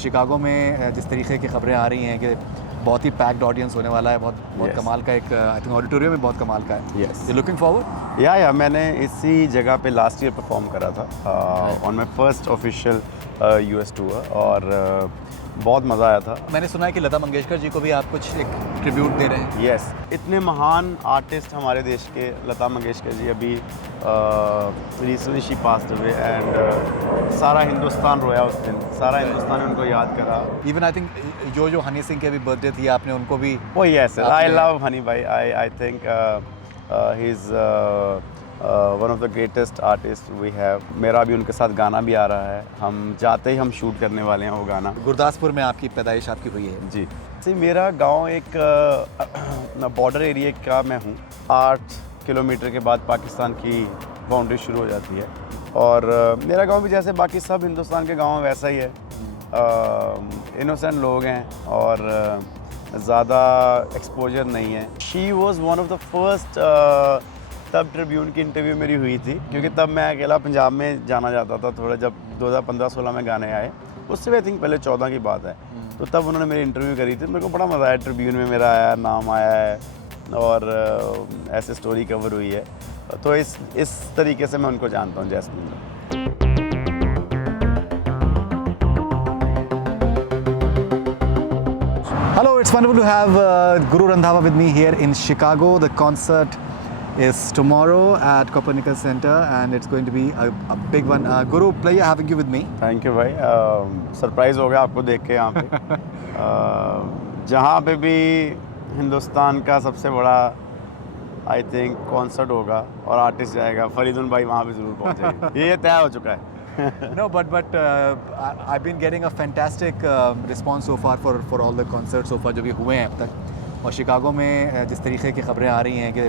Chicago में जिस तरीके की खबरें आ रही हैं कि बहुत ही पैक्ड ऑडियंस होने वाला है, बहुत Yes. कमाल का एक आई थिंक ऑडिटोरियम में बहुत कमाल का है। Yes. You looking forward? या मैंने इसी जगह पे लास्ट ईयर परफॉर्म करा था on my first official US tour और बहुत मज़ा आया था। मैंने सुना है कि लता मंगेशकर जी को भी आप कुछ एक ट्रिब्यूट दे रहे हैं। यस, इतने महान आर्टिस्ट हमारे देश के लता मंगेशकर जी अभी recently she passed away and सारा हिंदुस्तान रोया उस दिन, सारा हिंदुस्तान ने उनको याद करा। इवन आई थिंक जो हनी सिंह की अभी बर्थडे थी, आपने उनको भी Oh yes, I आपने- love हनी भाई। I think he's one of the greatest artists we have। मेरा भी उनके साथ गाना भी आ रहा है, हम जाते ही हम शूट करने वाले हैं वो गाना। गुरदासपुर में आपकी पैदाइश आपकी हुई है। जी जी, मेरा गांव एक बॉर्डर एरिया का मैं हूँ। 8 किलोमीटर के बाद पाकिस्तान की बाउंड्री शुरू हो जाती है और मेरा गांव भी जैसे बाकी सब हिंदुस्तान के गाँव वैसा ही है। इनोसेंट लोग हैं और ज़्यादा एक्सपोजर नहीं है। She was one of the first तब ट्रिब्यून की इंटरव्यू मेरी हुई थी, क्योंकि तब मैं अकेला पंजाब में जाना जाता था थोड़ा, जब 2015-16 में गाने आए, उससे आई थिंक पहले 14 की बात है। तो तब उन्होंने मेरी इंटरव्यू करी थी, मेरे को बड़ा मज़ा आया। ट्रिब्यून में मेरा आया, नाम आया है और ऐसे स्टोरी कवर हुई है। तो इस तरीके से मैं उनको जानता हूँ, jasmine. Hello, it's wonderful to have Guru Randhawa with me here in Chicago. The concert is tomorrow at Copernicus Center and it's going to be a big one. Guru, pleasure having you with me. Thank you भाई। Surprise हो गया आपको देख के यहाँ पे। जहाँ पे भी हिंदुस्तान का सबसे बड़ा आई थिंक कॉन्सर्ट होगा और आर्टिस्ट जाएगा, फरीदुन भाई वहाँ पे ज़रूर पहुँचेंगे। ये तय हो चुका है। No, but I've been getting a fantastic response so far for all the concerts so far जो भी हुए हैं अब तक। और शिकागो में जिस तरीके की खबरें आ रही हैं कि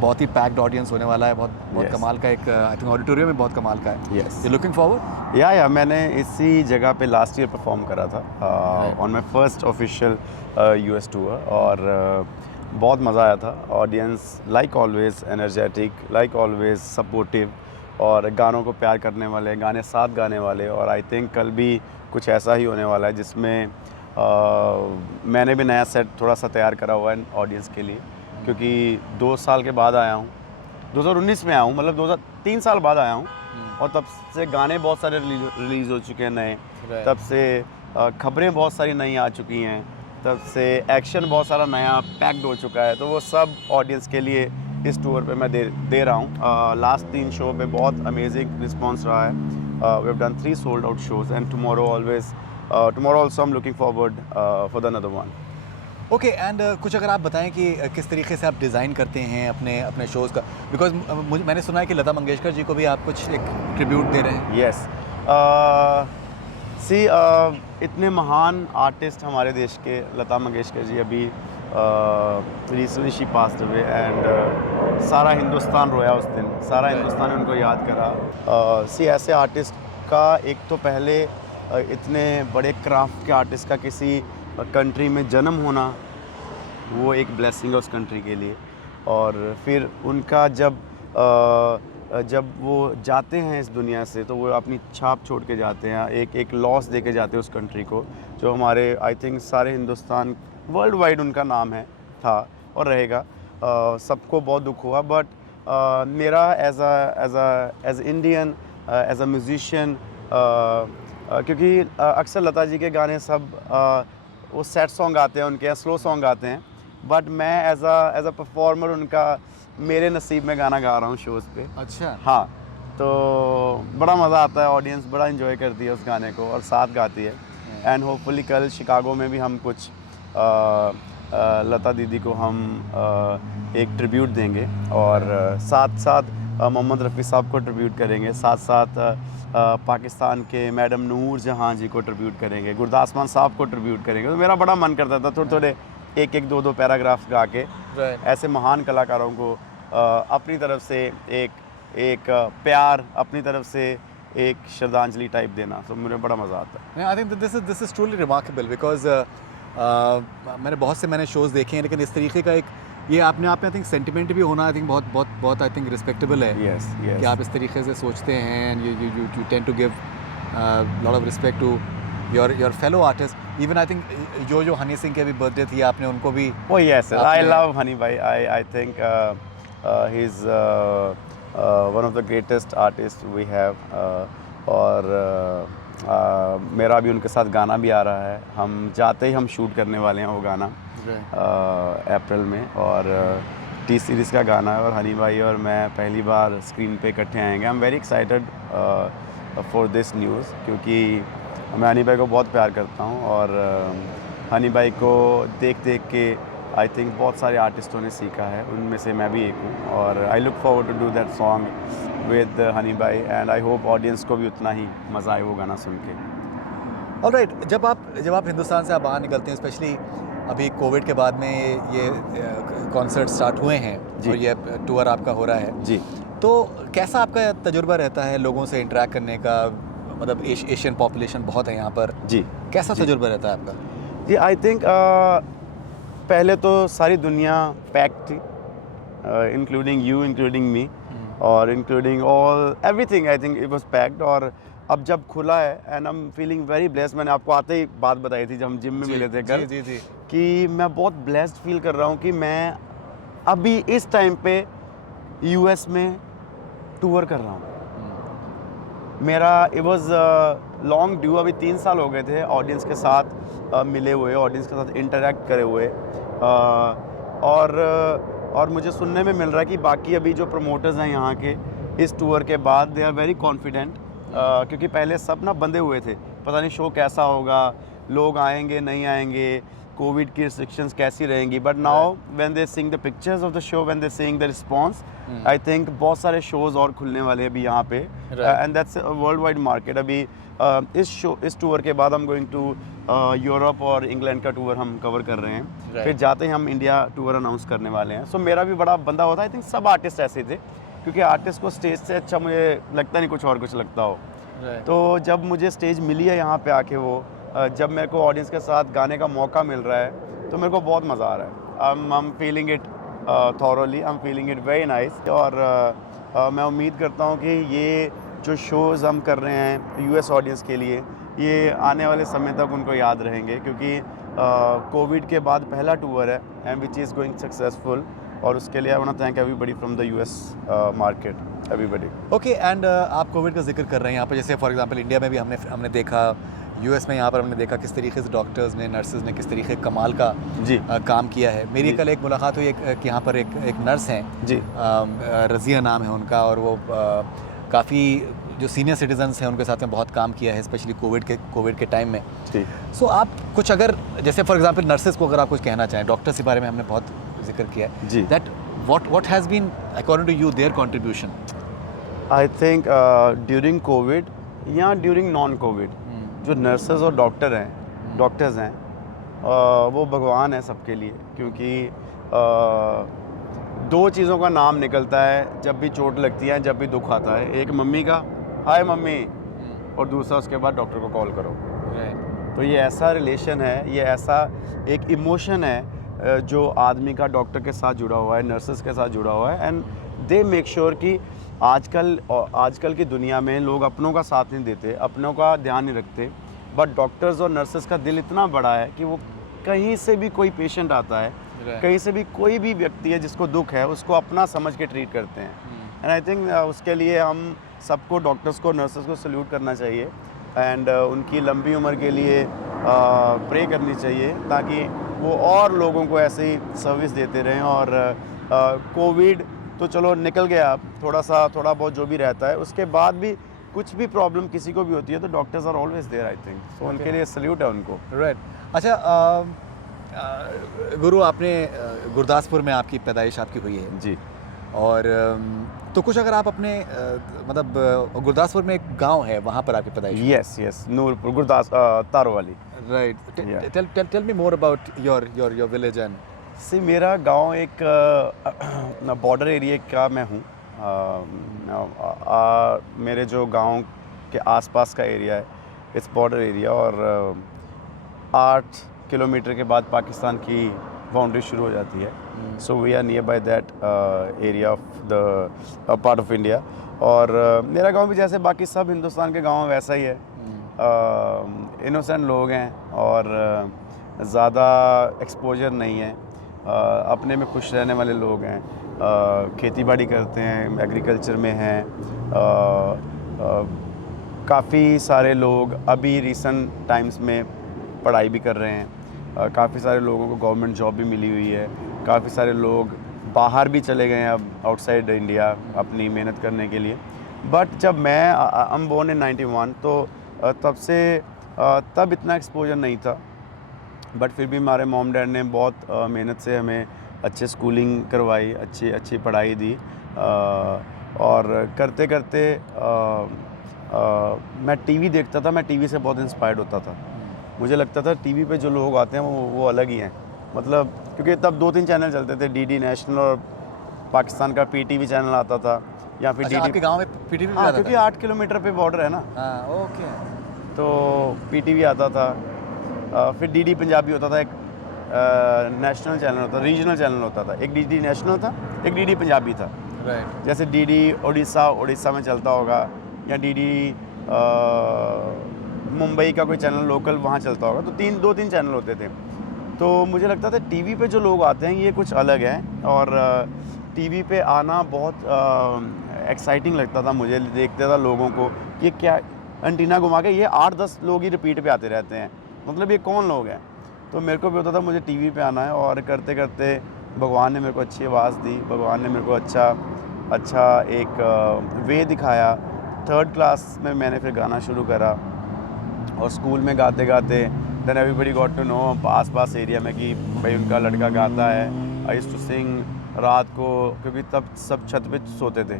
बहुत ही पैक्ड ऑडियंस होने वाला है, बहुत Yes. कमाल का एक आई थिंक ऑडिटोरियम में बहुत कमाल का है। Yes. You looking forward? या मैंने इसी जगह पे लास्ट ईयर परफॉर्म करा था on my first official US tour और बहुत मज़ा आया था। Audience like always energetic, like always supportive और गानों को प्यार करने वाले, गाने साथ गाने वाले। और आई थिंक कल भी कुछ ऐसा ही होने वाला है जिसमें मैंने भी नया सेट थोड़ा सा तैयार करा हुआ है ऑडियंस के लिए, क्योंकि 2 साल के बाद आया हूँ। 2019 में आया हूँ, मतलब 3 साल बाद आया हूँ और तब से गाने बहुत सारे रिलीज़ हो चुके हैं नए। Right. तब से खबरें बहुत सारी नई आ चुकी हैं, तब से एक्शन बहुत सारा नया पैक्ड हो चुका है। तो वो सब ऑडियंस के लिए इस टूर पे मैं दे रहा हूँ। लास्ट 3 शो पे बहुत अमेजिंग रिस्पांस रहा है। We have done 3 sold out shows and tomorrow also I am looking forward for the another one. Okay, and कुछ अगर आप बताएं कि किस तरीके से आप डिज़ाइन करते हैं अपने शोज़ का, बिकॉज मैंने सुना है कि लता मंगेशकर जी को भी आप कुछ एक ट्रिब्यूट दे रहे हैं। यस, इतने महान आर्टिस्ट हमारे देश के लता मंगेशकर जी अभी recently she passed away and सारा हिंदुस्तान रोया उस दिन, सारा हिंदुस्तान ने उनको याद करा। ऐसे आर्टिस्ट का एक तो पहले इतने बड़े क्राफ्ट के आर्टिस्ट का किसी कंट्री में जन्म होना, वो एक ब्लेसिंग है उस कंट्री के लिए। और फिर उनका जब वो जाते हैं इस दुनिया से, तो वो अपनी छाप छोड़ के जाते हैं, एक लॉस दे के जाते हैं उस कंट्री को, जो हमारे आई थिंक सारे हिंदुस्तान वर्ल्ड वाइड उनका नाम है, था और रहेगा। सबको बहुत दुख हुआ, बट मेरा as Indian, as a musician, क्योंकि अक्सर लता जी के गाने सब वो सैड सॉन्ग आते हैं उनके, स्लो सॉन्ग आते हैं, बट मैं एज अ परफॉर्मर उनका मेरे नसीब में गाना गा रहा हूँ शोज़ पे। अच्छा। हाँ, तो बड़ा मज़ा आता है, ऑडियंस बड़ा इन्जॉय करती है उस गाने को और साथ गाती है। एंड होपफुली कल शिकागो में भी हम कुछ लता दीदी को हम एक ट्रिब्यूट देंगे और साथ साथ मोहम्मद रफ़ी साहब को ट्रिब्यूट करेंगे, साथ साथ पाकिस्तान के मैडम नूर जहाँ जी को ट्रिब्यूट करेंगे, गुरदासमान साहब को ट्रिब्यूट करेंगे। तो मेरा बड़ा मन करता था थोड़े 1-1, 2-2 पैराग्राफ्स गा के ऐसे महान कलाकारों को अपनी तरफ से एक प्यार, अपनी तरफ से एक श्रद्धांजलि टाइप देना। तो मुझे बड़ा मज़ा आता है। I think this is truly remarkable, because मैंने शोज़ देखे हैं, लेकिन इस तरीके का एक ये अपने आप में आई थिंक सेंटिमेंट भी होना आई थिंक बहुत आई थिंक रिस्पेक्टेबल है। Yes, yes. कि आप इस तरीके से सोचते हैं and you tend to give lot of respect to your fellow artist, even I think जो हनी सिंह के भी बर्थडे थी, आपने उनको भी Oh yes, I आपने- love Honey Bhai. I think he's one of the greatest artists we have. और मेरा भी उनके साथ गाना भी आ रहा है, हम जाते ही हम शूट करने वाले हैं वो गाना अप्रैल में, और टी सीरीज़ का गाना है, और हनी भाई और मैं पहली बार स्क्रीन पे इकट्ठे आएंगे। I am very excited for this news, क्योंकि मैं हनी भाई को बहुत प्यार करता हूँ, और हनी भाई को देख देख के आई थिंक बहुत सारे आर्टिस्टों ने सीखा है, उनमें से मैं भी एक हूँ, और I look forward to do that song with Honey भाई, एंड आई होप ऑडियंस को भी उतना ही मज़ा आए वो गाना सुन के। ऑलराइट, जब आप हिंदुस्तान से आप बाहर निकलते हैं, स्पेशली अभी कोविड के बाद में ये कॉन्सर्ट स्टार्ट हुए हैं और ये टूर आपका हो रहा है जी, तो कैसा आपका तजुर्बा रहता है लोगों से इंटरेक्ट करने का? मतलब एशियन पॉपुलेशन बहुत है यहाँ पर जी कैसा जी। तजुर्बा रहता है आपका? जी, आई थिंक पहले तो सारी दुनिया पैक थी, इंक्लूडिंग यू, इंक्लूडिंग मी, और including all everything, I think it was packed. और अब जब खुला है and I am feeling very blessed. मैंने आपको आते ही बात बताई थी जब हम जिम में मिले थे कल, जी जी कि मैं बहुत ब्लेस्ड फील कर रहा हूँ कि मैं अभी इस टाइम पे यूएस में टूर कर रहा हूँ। मेरा इट वाज लॉन्ग ड्यू, अभी 3 साल हो गए थे ऑडियंस के साथ मिले हुए, ऑडियंस के साथ इंटरेक्ट करे हुए, और मुझे सुनने में मिल रहा है कि बाकी अभी जो प्रमोटर्स हैं यहाँ के इस टूर के बाद दे आर वेरी कॉन्फिडेंट, क्योंकि पहले सब ना बंधे हुए थे, पता नहीं शो कैसा होगा, लोग आएंगे नहीं आएंगे, कोविड की रिस्ट्रिक्शंस कैसी रहेंगी, but now when they seeing the pictures of the show, when they seeing the response, I think बहुत सारे शोज़ और खुलने वाले हैं अभी यहाँ पे, and that's world wide market. अभी इस टूर के बाद हम गोइंग टू यूरोप और इंग्लैंड का टूर हम कवर कर रहे हैं, फिर जाते ही हम इंडिया टूर अनाउंस करने वाले हैं। सो मेरा भी बड़ा बंदा होता है, आई थिंक सब आर्टिस्ट ऐसे थे, क्योंकि आर्टिस्ट को स्टेज से अच्छा मुझे लगता नहीं कुछ और कुछ लगता हो। तो जब मुझे स्टेज मिली है यहाँ पे आके, वो जब मेरे को ऑडियंस के साथ गाने का मौका मिल रहा है, तो मेरे को बहुत मज़ा आ रहा है। I am feeling it thoroughly, I am feeling it very nice, और मैं उम्मीद करता हूँ कि ये जो शोज़ हम कर रहे हैं यूएस ऑडियंस के लिए, ये आने वाले समय तक उनको याद रहेंगे, क्योंकि कोविड के बाद पहला टूर है and which is going successful, और उसके लिए I want to thank everybody from the US market, everybody. Okay, and आप कोविड का जिक्र कर रहे हैं यहाँ पर, जैसे फॉर एग्जांपल इंडिया में भी हमने देखा, यूएस में यहाँ पर हमने देखा किस तरीके से डॉक्टर्स ने, नर्सेज ने किस तरीके कमाल का जी काम किया है। मेरी कल एक मुलाकात हुई कि यहाँ पर एक नर्स हैं जी, रज़िया नाम है उनका, और वो काफ़ी जो सीनियर सिटीजन्स हैं उनके साथ में बहुत काम किया है, स्पेशली कोविड के टाइम में। जी। सो आप कुछ अगर जैसे फॉर एग्जांपल नर्सेज को अगर आप कुछ कहना चाहें, डॉक्टर्स के बारे में हमने बहुत जिक्र किया है जी। That what has been according to you their contribution? I think during covid या ड्यूरिंग नॉन कोविड, जो नर्सेज और डॉक्टर्स हैं वो भगवान है सबके लिए, क्योंकि दो चीज़ों का नाम निकलता है जब भी चोट लगती है, जब भी दुख आता है, एक मम्मी का हाय मम्मी, और दूसरा उसके बाद डॉक्टर को कॉल करो। तो ये ऐसा रिलेशन है, ये ऐसा एक इमोशन है जो आदमी का डॉक्टर के साथ जुड़ा हुआ है, नर्सेस के साथ जुड़ा हुआ है, एंड दे मेक श्योर कि आजकल की दुनिया में लोग अपनों का साथ नहीं देते, अपनों का ध्यान नहीं रखते, बट डॉक्टर्स और नर्सेस का दिल इतना बड़ा है कि वो कहीं से भी कोई पेशेंट आता है, कहीं से भी कोई भी व्यक्ति है जिसको दुख है, उसको अपना समझ के ट्रीट करते हैं। एंड आई थिंक उसके लिए हम सबको, डॉक्टर्स को, नर्सेस को सल्यूट करना चाहिए, एंड उनकी लंबी उम्र के लिए प्रे करनी चाहिए, ताकि वो और लोगों को ऐसे ही सर्विस देते रहें। और कोविड तो चलो निकल गया, थोड़ा बहुत जो भी रहता है, उसके बाद भी कुछ भी प्रॉब्लम किसी को भी होती है तो doctors are always there, I think. So उनके लिए सल्यूट है उनको। राइट। अच्छा गुरु, आपने गुरदासपुर में आपकी पैदाइश आपकी हुई है जी, और तो कुछ अगर आप अपने मतलब गुरदासपुर में एक गांव है, वहाँ पर आपकी पैदाइश हुई? Yes, Noorpur, Gurdas, Tarowali. Right. Yeah. Tell me more about your village end. See, मेरा गांव एक बॉर्डर एरिया का मैं हूँ। मेरे जो गांव के आसपास का एरिया है, इट्स बॉर्डर एरिया, और 8 किलोमीटर के बाद पाकिस्तान की बाउंड्री शुरू हो जाती है। So we are near by that area of the part of India. और मेरा गांव भी जैसे बाकी सब हिंदुस्तान के गांव वैसा ही है। इनोसेंट लोग हैं और ज़्यादा एक्सपोजर नहीं है, अपने में खुश रहने वाले लोग हैं, खेती बाड़ी करते हैं, एग्रीकल्चर में हैं। काफ़ी सारे लोग अभी रिसेंट टाइम्स में पढ़ाई भी कर रहे हैं, काफ़ी सारे लोगों को गवर्नमेंट जॉब भी मिली हुई है, काफ़ी सारे लोग बाहर भी चले गए हैं अब आउटसाइड इंडिया अपनी मेहनत करने के लिए। बट जब मैं I'm born in 91 तो तब से तब इतना एक्सपोजर नहीं था, बट फिर भी हमारे मॉम डैड ने बहुत मेहनत से हमें अच्छे स्कूलिंग करवाई, अच्छी पढ़ाई दी, और करते करते मैं टीवी देखता था, मैं टीवी से बहुत इंस्पायर्ड होता था। मुझे लगता था टीवी पे जो लोग आते हैं वो अलग ही हैं, मतलब क्योंकि तब 2-3 चैनल चलते थे, डीडी नेशनल और पाकिस्तान का पीटीवी चैनल आता था, या फिर अच्छा, डीडी। आपके गांव में पीटीवी भी हाँ, आता क्योंकि था? 8 किलोमीटर पे बॉर्डर है ना, हाँ, ओके। तो पीटीवी आता था। फिर डीडी पंजाबी होता था, एक नेशनल चैनल होता था, रीजनल चैनल होता था, एक डीडी नेशनल था, एक डीडी पंजाबी था। राइट। जैसे डीडी उड़ीसा में चलता होगा, या डीडी मुंबई का कोई चैनल लोकल वहाँ चलता होगा, तो 2-3 चैनल होते थे। तो मुझे लगता था टीवी पे जो लोग आते हैं ये कुछ अलग है, और टीवी पे आना बहुत एक्साइटिंग लगता था मुझे। देखता था लोगों को कि क्या एंटीना घुमा के ये 8-10 लोग ही रिपीट पे आते रहते हैं, मतलब ये कौन लोग हैं। तो मेरे को भी होता था मुझे टीवी पे आना है, और करते करते भगवान ने मेरे को अच्छी आवाज़ दी, भगवान ने मेरे को अच्छा एक वे दिखाया। 3rd क्लास में मैंने फिर गाना शुरू करा, और स्कूल में गाते गाते then everybody got to know पास एरिया में कि भाई उनका लड़का गाता है। आई यूज्ड टू सिंग रात को, क्योंकि तब सब छत पे सोते थे,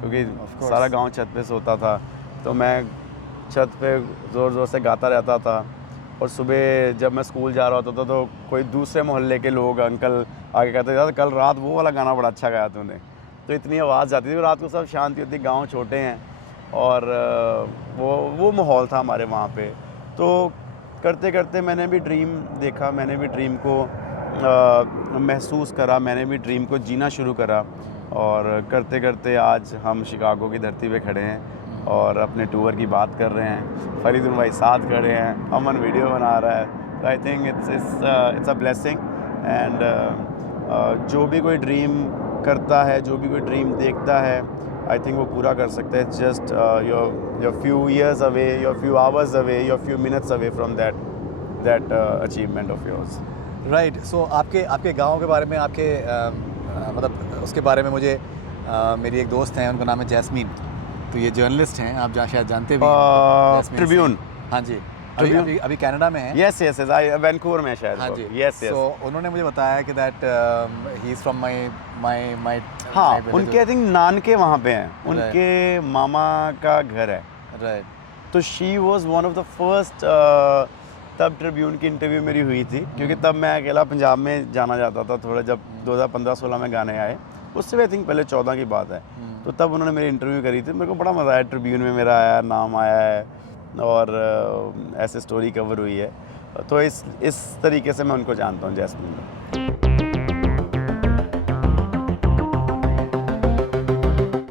क्योंकि सारा गांव छत पे सोता था, तो मैं छत पे ज़ोर से गाता रहता था। और सुबह जब मैं स्कूल जा रहा होता था तो कोई दूसरे मोहल्ले के लोग अंकल आगे कहते थे कल रात वो वाला गाना बड़ा अच्छा गाया तूने। तो इतनी आवाज़ जाती थी, रात को सब शांति होती, गाँव छोटे हैं, और वो माहौल था हमारे वहाँ पे। तो करते करते मैंने भी ड्रीम देखा, मैंने भी ड्रीम को महसूस करा, मैंने भी ड्रीम को जीना शुरू करा, और करते करते आज हम शिकागो की धरती पे खड़े हैं और अपने टूर की बात कर रहे हैं। फरीदुल भाई साथ खड़े हैं, अमन वीडियो बना रहा है। तो I think it's a blessing, and जो भी कोई ड्रीम करता है, जो भी कोई ड्रीम देखता है, आई थिंक वो पूरा कर सकता है। Just your few years away, your few hours away, your few minutes away from that achievement of yours. Right. So आपके गांव के बारे में, आपके मतलब उसके बारे में मुझे मेरी एक दोस्त हैं, उनका नाम है जैस्मीन, तो ये जर्नलिस्ट हैं, आप शायद जानते भी हैं, ट्रिब्यून। हाँ जी, अभी कनाडा में है। यस वैंकूवर में शायद। हाँ जी, यस। सो उन्होंने मुझे बताया कि that he is from my हाँ, उनके आई थिंक नानके वहाँ पे हैं, उनके मामा का घर है। राइट। तो she was one of the first, तब ट्रिब्यून की इंटरव्यू मेरी हुई थी, क्योंकि तब मैं अकेला पंजाब में जाना जाता था थोड़ा, जब 2015-16 में गाने आए, उससे आई थिंक पहले 14 की बात है। तो तब उन्होंने मेरी इंटरव्यू करी थी, मेरे को बड़ा मज़ा आया, ट्रिब्यून में मेरा नाम आया है, और ऐसे स्टोरी कवर हुई है। तो इस तरीके से मैं उनको जानता हूँ जैस्मीन।